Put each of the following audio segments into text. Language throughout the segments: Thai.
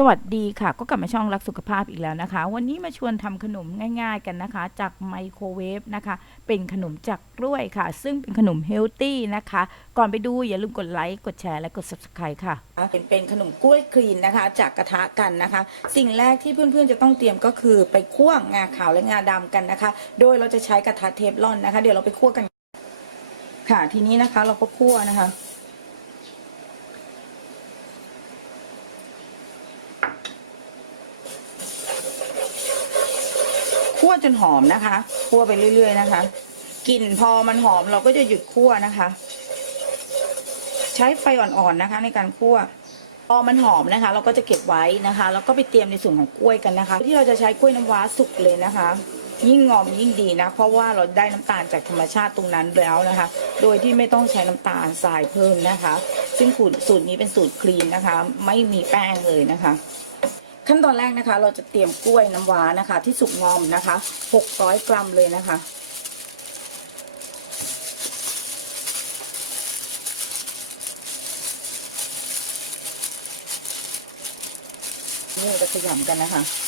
สวัสดีค่ะ ก็กลับมาช่องรักสุขภาพอีกแล้วนะคะ วันนี้มาชวนทำขนมง่ายๆกันนะคะ จากไมโครเวฟนะคะ เป็นขนมจากกล้วยค่ะ ซึ่งเป็นขนมเฮลตี้นะคะ ก่อนไปดูอย่าลืมกดไลค์กดแชร์และกด subscribe ค่ะเป็นเป็นขนมกล้วยคลีนนะคะ จากกระทะกันนะคะ สิ่งแรกที่เพื่อนๆจะต้องเตรียมก็คือไปคั่วงาขาวและงาดำกันนะคะ โดยเราจะใช้กระทะเทฟลอนนะคะ เดี๋ยวเราไปคั่วกัน ค่ะทีนี้นะคะเราก็คั่วนะคะ จนหอมนะคะ คั่วไปเรื่อย ๆ นะคะ กลิ่นพอมันหอมเราก็จะหยุดคั่วนะคะ ใช้ไฟอ่อนๆนะคะ ในการคั่วพอมันหอมนะคะ เราก็จะเก็บไว้นะคะ แล้วก็ไปเตรียมในส่วนของกล้วยกันนะคะ ที่เราจะใช้กล้วยน้ำว้าสุกเลยนะคะ ยิ่งงอมยิ่งดีนะ เพราะว่าเราได้น้ำตาลจากธรรมชาติตรงนั้นแล้วนะคะ โดยที่ไม่ต้องใช้น้ำตาลทรายเพิ่มนะคะ ซึ่งสูตรนี้เป็นสูตรคลีนนะคะ ไม่มีแป้งเลยนะคะ ขั้นตอนแรกนะคะ เราจะเตรียมกล้วยน้ำว้านะคะ ที่สุกงอมนะคะ 600 กรัมเลยนะคะ นี่เราจะขยำกันนะคะ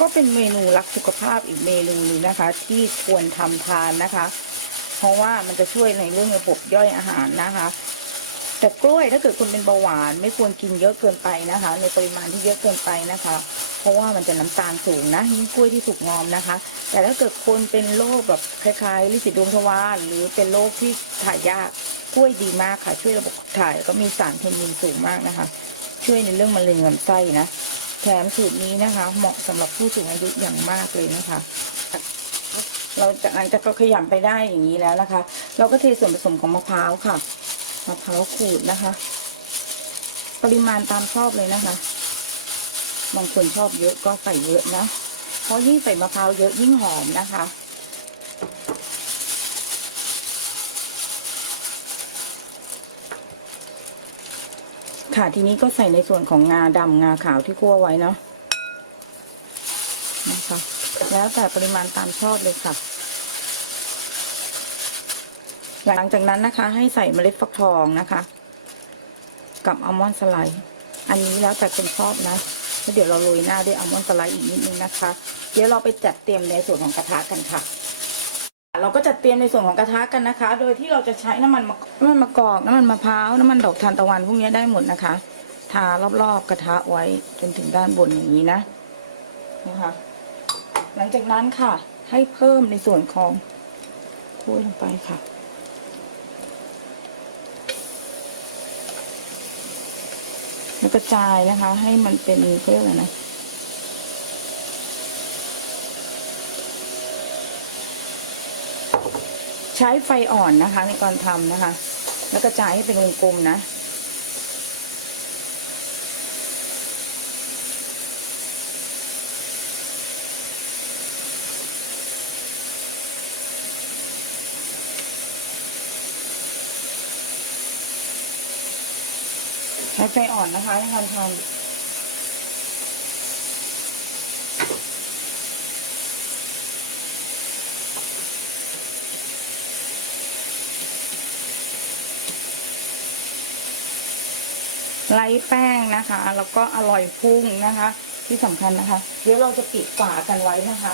ก็เป็นเมนูรักสุขภาพอีกเมนูหนึงนะคะ ที่ควรทำทานนะคะ เพราะว่ามันจะช่วยในเรื่องระบบย่อยอาหารนะคะ แต่กล้วยถ้าเกิดคุณเป็นเบาหวาน ไม่ควรกินเยอะเกินไปนะคะ ในปริมาณที่เยอะเกินไปนะคะ เพราะว่ามันจะน้ำตาลสูงนะยิ่งกล้วยที่สุกงอมนะคะ แต่ถ้าเกิดคนเป็นโรคแบบคล้ายๆลิสิดวงทวารหรือเป็นโรคที่ถ่ายยากกล้วยดีมากค่ะ ช่วยระบบถ่ายก็มีสารเทนนินสูงมากนะคะ ช่วยในเรื่องมะเร็งลำไส้นะ แถมสูตรนี้นะคะ เหมาะสำหรับผู้สูงอายุอย่างมากเลยนะคะ เราจากนั้นจะก็ขยำไปได้อย่างนี้แล้วนะคะ เราก็เทส่วนผสมของมะพร้าวค่ะมะพร้าวขูดนะคะ ปริมาณตามชอบเลยนะคะบางคนชอบเยอะก็ใส่เยอะนะเพราะยิ่งใส่มะพร้าวเยอะยิ่งหอมนะคะ ค่ะ ทีนี้ก็ใส่ในส่วนของงาดำงาขาวที่คั่วไว้เนาะนะคะ แล้วแต่ปริมาณตามชอบเลยค่ะ หลังจากนั้นนะคะ ให้ใส่เมล็ดฟักทองนะคะ กับอัลมอนด์สไลด์อันนี้แล้วแต่คนชอบนะแล้วเดี๋ยวเราโรยหน้าด้วยอัลมอนด์สไลด์อีกนิดนึงนะคะ เดี๋ยวเราไปจัดเตรียมในส่วนของกระทะกันค่ะ เราก็จัดเตรียมในส่วนของกระทะกันนะคะ โดยที่เราจะใช้น้ำมันมะน้ำมันมะกอก น้ำมันมะพร้าว น้ำมันดอกทานตะวันพวกนี้ได้หมดนะคะ ทารอบๆกระทะไว้จนถึงด้านบนอย่างนี้นะนะคะ หลังจากนั้นค่ะ ให้เพิ่มในส่วนของกล้วยลงไปค่ะแล้วกระจายนะคะ ให้มันเป็นเขาเรียกอะไรนะ ใช้ไฟอ่อนนะคะ ในการทำนะคะ แล้วกระจายให้เป็นวงกลมนะใช้ไฟอ่อนนะคะในการทำ ไร้แป้งนะคะ แล้วก็อร่อยพุ่งนะคะ ที่สำคัญนะคะ เดี๋ยวเราจะปิดฝากันไว้นะคะ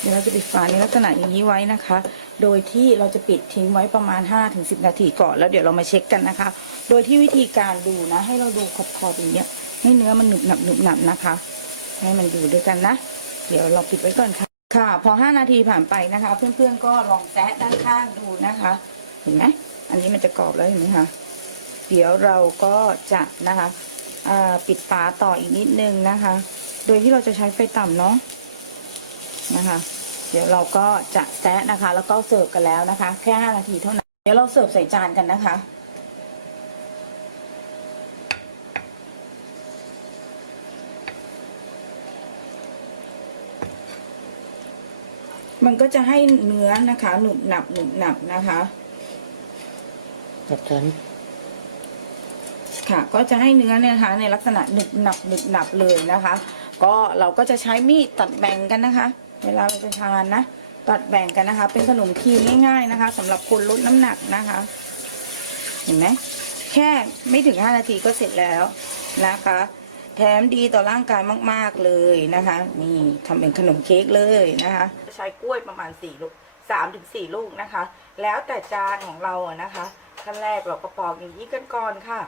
เดี๋ยวเราจะปิดฝาในลักษณะอย่างนี้ไว้นะคะ โดยที่เราจะปิดทิ้งไว้ประมาณ 5-10 นาทีก่อนแล้วเดี๋ยวเรามาเช็คกันนะคะ โดยที่วิธีการดูนะ ให้เราดูขอบๆอย่างเงี้ยให้เนื้อมันหนุบหนับหนุบหนับนะคะ ให้มันอยู่ด้วยกันนะ เดี๋ยวเราปิดไว้ก่อนค่ะ ค่ะ พอ 5 นาทีผ่านไปนะคะ เพื่อนๆก็ลองแซะด้านข้างดูนะคะ เห็นไหม อันนี้มันจะกรอบแล้วเห็นไหมคะเดี๋ยวเราก็จะนะคะปิดฝาต่ออีกนิดนึงนะคะ โดยที่เราจะใช้ไฟต่ำเนาะนะคะ เดี๋ยวเราก็จะแซะนะคะ แล้วก็เสิร์ฟกันแล้วนะคะ แค่5นาทีเท่านั้น เดี๋ยวเราเสิร์ฟใส่จานกันนะคะมันก็จะให้เนื้อนะคะ หนุบหนับหนุบหนับนะคะ กับฉันค่ะ ก็จะให้เนื้อเนี่ยนะคะ ในลักษณะหนึบหนับหนึบหนับเลยนะคะ ก็เราก็จะใช้มีดตัดแบ่งกันนะคะ เวลาเราจะทานนะตัดแบ่งกันนะคะ เป็นขนมครีมง่ายๆนะคะสำหรับคนลดน้ำหนักนะคะ เห็นไหมแค่ไม่ถึง 5 นาทีก็เสร็จแล้วนะคะ แถมดีต่อร่างกายมาก ๆเลยนะคะ นี่ทำเป็นขนมเค้กเลยนะคะ ใช้กล้วยประมาณ4ลูก3ถึง4ลูกนะคะ แล้วแต่จานของเราอะนะคะ ขั้นแรกเราก็ปอกอย่างนี้กันก่อนค่ะ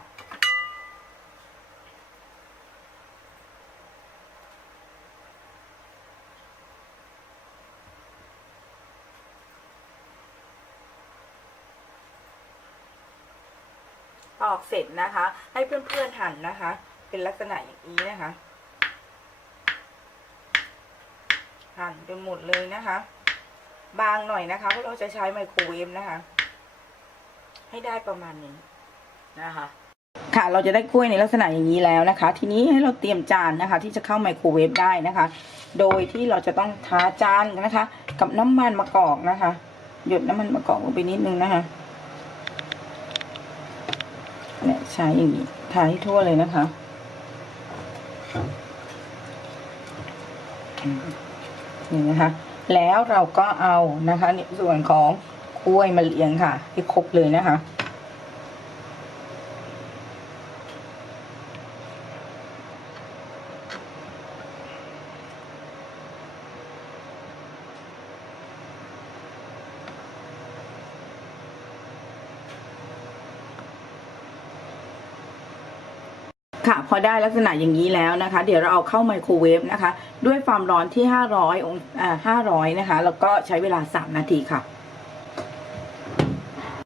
ปอกเสร็จนะคะ ให้เพื่อนๆหั่นนะคะ เป็นลักษณะอย่างนี้นะคะ หั่นไปหมดเลยนะคะ บางหน่อยนะคะเพราะเราจะใช้ไมโครเวฟนะคะ ให้ได้ประมาณนี้นะคะ ค่ะเราจะได้กล้วยในลักษณะอย่างนี้แล้วนะคะ ทีนี้ให้เราเตรียมจานนะคะ ที่จะเข้าไมโครเวฟได้นะคะ โดยที่เราจะต้องทาจานนะคะ กับน้ำมันมะกอกนะคะ หยดน้ำมันมะกอกลงไปนิดนึงนะคะเนี่ยใช้อย่างนี้ทาให้ทั่วเลยนะคะนี่นะคะ แล้วเราก็เอานะคะในส่วนของ กล้วยมาเรียงค่ะให้ครบเลยนะคะ ค่ะ พอได้ลักษณะอย่างนี้แล้วนะคะ เดี๋ยวเราเอาเข้าไมโครเวฟนะคะ ด้วยความร้อนที่ 500องอ่า500 นะคะ แล้วก็ใช้เวลา 3 นาทีค่ะ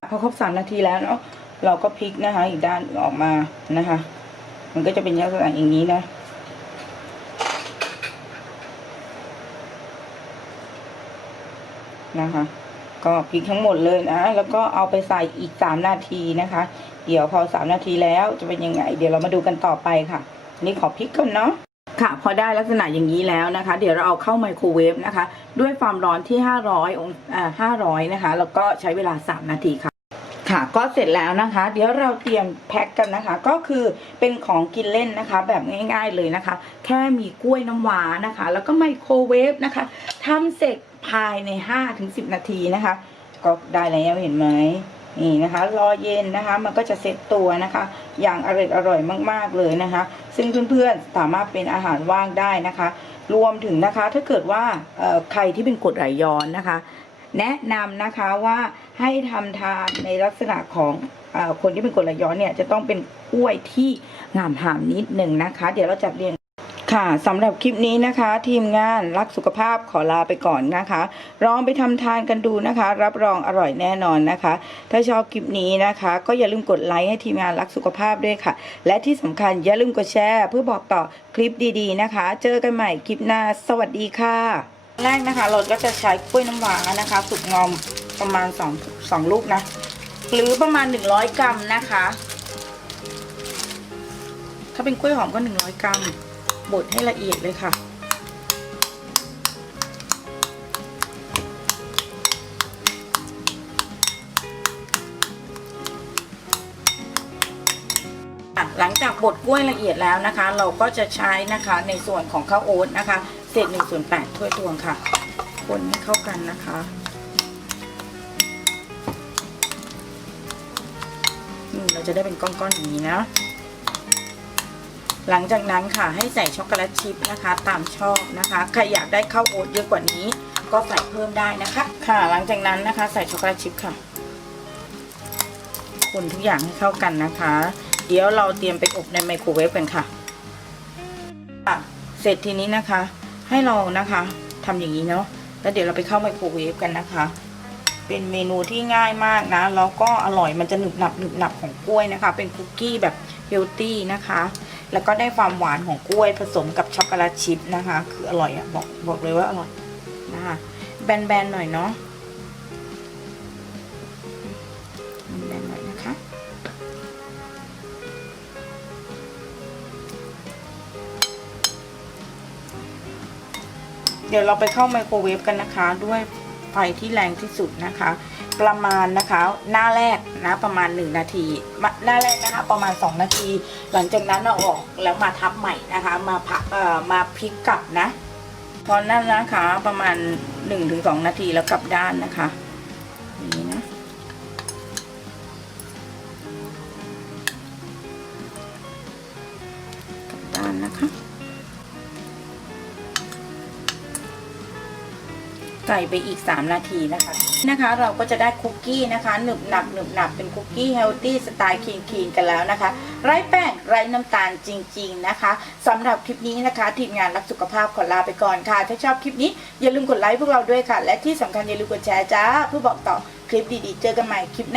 พอครบ3นาทีแล้วเนาะเราก็พลิกนะคะ อีกด้านออกมานะคะ มันก็จะเป็นลักษณะอย่างนี้นะนะคะ ก็พลิกทั้งหมดเลยนะ แล้วก็เอาไปใส่อีก3นาทีนะคะ เดี๋ยวพอ3นาทีแล้วจะเป็นยังไง เดี๋ยวเรามาดูกันต่อไปค่ะ นี่ขอพลิกก่อนเนาะค่ะพอได้ลักษณะอย่างนี้แล้วนะคะ เดี๋ยวเราเอาเข้าไมโครเวฟนะคะ ด้วยความร้อนที่ 500องอ่า500 นะคะ แล้วก็ใช้เวลา 3 นาทีค่ะ ค่ะก็เสร็จแล้วนะคะ เดี๋ยวเราเตรียมแพ็คกันนะคะ ก็คือเป็นของกินเล่นนะคะ แบบง่าย ๆเลยนะคะ แค่มีกล้วยน้ำว้านะคะ แล้วก็ไมโครเวฟนะคะทำเสร็จภายใน 5-10 นาทีนะคะ ก็ได้แล้วเห็นไหมนี่นะคะรอเย็นนะคะ มันก็จะเซ็ตตัวนะคะ อย่างอร่อยอร่อยมาก ๆเลยนะคะ ซึ่งเพื่อนๆสามารถเป็นอาหารว่างได้นะคะ รวมถึงนะคะถ้าเกิดว่าใครที่เป็นกรดไหลย้อนนะคะ แนะนำนะคะว่าให้ทำทานในลักษณะของออคนที่เป็นกรดไหลย้อนเนี่ยจะต้องเป็นกล้วยที่งามหามนิดหนึ่งนะคะ เดี๋ยวเราจัดเรียงค่ะสำหรับคลิปนี้นะคะ ทีมงานรักสุขภาพขอลาไปก่อนนะคะลองไปทำทานกันดูนะคะ รับรองอร่อยแน่นอนนะคะ ถ้าชอบคลิปนี้นะคะ ก็อย่าลืมกดไลค์ให้ทีมงานรักสุขภาพด้วยค่ะ และที่สำคัญอย่าลืมกดแชร์ เพื่อบอกต่อคลิปดีๆนะคะ เจอกันใหม่คลิปหน้า สวัสดีค่ะ แรกนะคะ เราก็จะใช้กล้วยน้ำว้านะคะ สุกงอมประมาณ2 2ลูกนะ หรือประมาณ 100 กรัมนะคะ ถ้าเป็นกล้วยหอมก็ 100 กรัมบดให้ละเอียดเลยค่ะหลังจากบดกล้วยละเอียดแล้วนะคะ เราก็จะใช้นะคะในส่วนของข้าวโอ๊ตนะคะ เศษหนึ่งส่วนแปดถ้วยตวงค่ะ คนให้เข้ากันนะคะ นี่เราจะได้เป็นก้อนๆอย่างนี้นะ หลังจากนั้นค่ะให้ใส่ช็อกโกแลตชิพนะคะ ตามชอบนะคะใครอยากได้ข้าวโอ๊ตเยอะกว่านี้ ก็ใส่เพิ่มได้นะคะ ค่ะ หลังจากนั้นนะคะ ใส่ช็อกโกแลตชิพค่ะ คนทุกอย่างให้เข้ากันนะคะ เดี๋ยวเราเตรียมไปอบในไมโครเวฟกันค่ะค่ะเสร็จทีนี้นะคะ ให้เรานะคะทำอย่างนี้เนาะแล้วเดี๋ยวเราไปเข้าไมโครเวฟกันนะคะ เป็นเมนูที่ง่ายมากนะ แล้วก็อร่อยมันจะหนึบหนับหนึบหนับของกล้วยนะคะ เป็นคุกกี้แบบเฮลตี้นะคะ แล้วก็ได้ความหวานของกล้วยผสมกับช็อกโกแลตชิพนะคะ คืออร่อยอะบอกบอกเลยว่าอร่อยนะคะ แบนๆหน่อยเนาะ เดี๋ยวเราไปเข้าไมโครเวฟกันนะคะด้วยไฟที่แรงที่สุดนะคะ ประมาณนะคะหน้าแรกนะประมาณ 1 นาที หน้าแรกนะคะประมาณ 2 นาที หลังจากนั้นเอาออกแล้วมาทับใหม่นะคะ มาพักเอ่อมาพลิกกลับนะ พอนั่นนะคะประมาณ 1-2 นาทีแล้วกลับด้านนะคะ ใส่ไปอีก 3 นาทีนะคะ นะคะ เราก็จะได้คุกกี้นะคะหนึบหนับหนึบหนับเป็นคุกกี้เฮลตี้สไตล์คีนคีนกันแล้วนะคะ ไร้แป้งไร้น้ำตาลจริง ๆนะคะสำหรับคลิปนี้นะคะ ทีมงานรักสุขภาพขอลาไปก่อนค่ะ ถ้าชอบคลิปนี้อย่าลืมกดไลค์พวกเราด้วยค่ะ และที่สำคัญอย่าลืมกดแชร์จ้าเพื่อบอกต่อคลิปดีๆ เจอกันใหม่คลิปหน้า